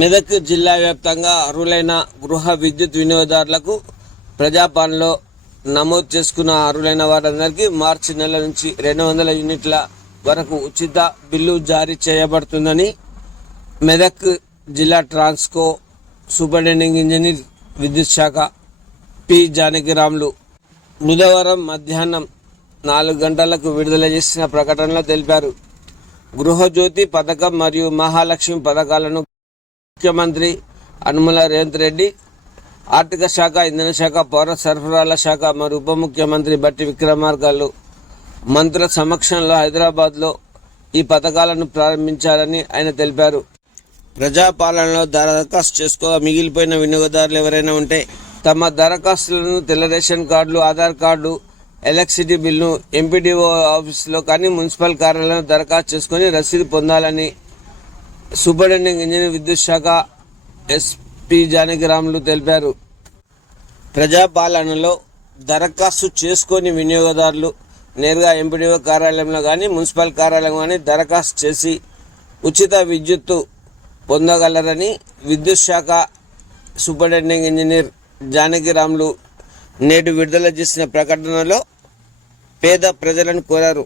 మెదక్ జిల్లా వ్యాప్తంగా అర్హులైన గృహ విద్యుత్ వినియోగదారులకు ప్రజాపాలనలో నమోదు చేసుకున్న అర్హులైన వారందరికీ మార్చి నెల నుంచి రెండు వందల యూనిట్ల వరకు ఉచిత బిల్లు జారీ చేయబడుతుందని మెదక్ జిల్లా ట్రాన్స్కో సూపరింటెండింగ్ ఇంజనీర్ విద్యుత్ శాఖ పి జానకిరాములు బుధవారం మధ్యాహ్నం నాలుగు గంటలకు విడుదల చేసిన ప్రకటనలో తెలిపారు. గృహజ్యోతి పథకం మరియు మహాలక్ష్మి పథకాలను ముఖ్యమంత్రి అనుమల రేవంత్ రెడ్డి ఆర్థిక శాఖ ఇంధన శాఖ పౌర సరఫరాల శాఖ మరియు ఉప ముఖ్యమంత్రి బట్టి విక్రమార్కలు మంత్రుల సమక్షంలో హైదరాబాద్లో ఈ పథకాలను ప్రారంభించారని ఆయన తెలిపారు. ప్రజాపాలనలో దరఖాస్తు చేసుకోగా మిగిలిపోయిన వినియోగదారులు ఎవరైనా ఉంటే తమ దరఖాస్తులను తెల్ల రేషన్ కార్డులు Aadhaar card electricity bill MPDO ఆఫీసులో కానీ మున్సిపల్ కార్యాలయంలో దరఖాస్తు చేసుకుని రసీదు పొందాలని సూపరింటెండెంట్ ఇంజనీర్ విద్యుత్ శాఖ ఎస్పి జానకిరాములు తెలిపారు. ప్రజాపాలనలో దరఖాస్తు చేసుకొని వినియోగదారులు నేరుగా ఎంపీడీఓ కార్యాలయంలో కానీ మున్సిపల్ కార్యాలయం కానీ దరఖాస్తు చేసి ఉచిత విద్యుత్తు పొందగలరని విద్యుత్ శాఖ సూపరింటెండెంట్ ఇంజనీర్ జానకిరాములు నేడు విడుదల చేసిన ప్రకటనలో పేద ప్రజలను కోరారు.